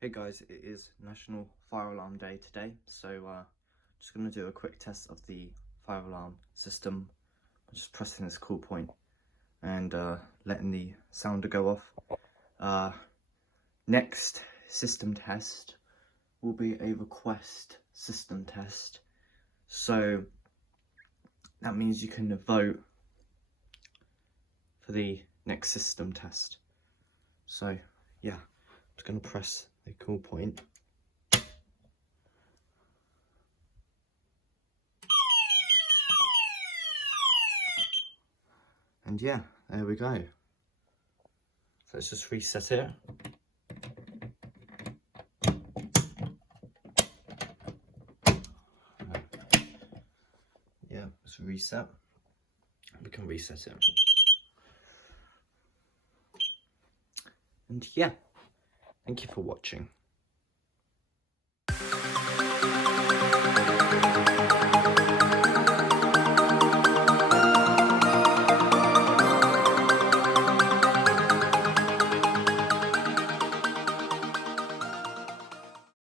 Hey guys, it is National Fire Alarm Day today, so just going to do a quick test of the fire alarm system. I'm just pressing this cool point and letting the sounder go off. Next system test will be a request system test, so that means you can vote for the next system test. So yeah, I'm just going to press the cool point. And yeah, there we go. So let's just reset it. Yeah, let's reset. We can reset it. And yeah, thank you for watching.